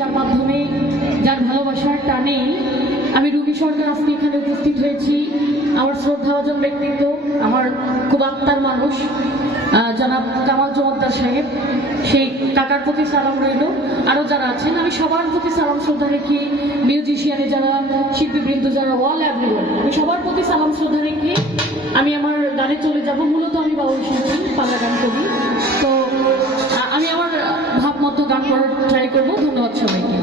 যার মাধ্যমে, যার ভালোবাসার টানে আমি রুবি সরকার আজকে এখানে উপস্থিত হয়েছি। আমার শ্রদ্ধাভাজন ব্যক্তিত্ব, আমার খুব আত্মার মানুষ জনাব কামাল জমাদ্দার সাহেব। সেই কাকার প্রতি সালাম রইল। আরও যারা আছেন, আমি সবার প্রতি সালাম, শ্রদ্ধা রেখে মিউজিশিয়ানে যারা, শিল্পীবৃন্দ যারা, ওয়াল অ্যাভরিওয়ান আমি সবার প্রতি সালাম, শ্রদ্ধা রেখে আমি আমার গানে চলে যাব। মূলত আমি বাউল শিল্পী পাল্লা গান করি। তো সবাইকে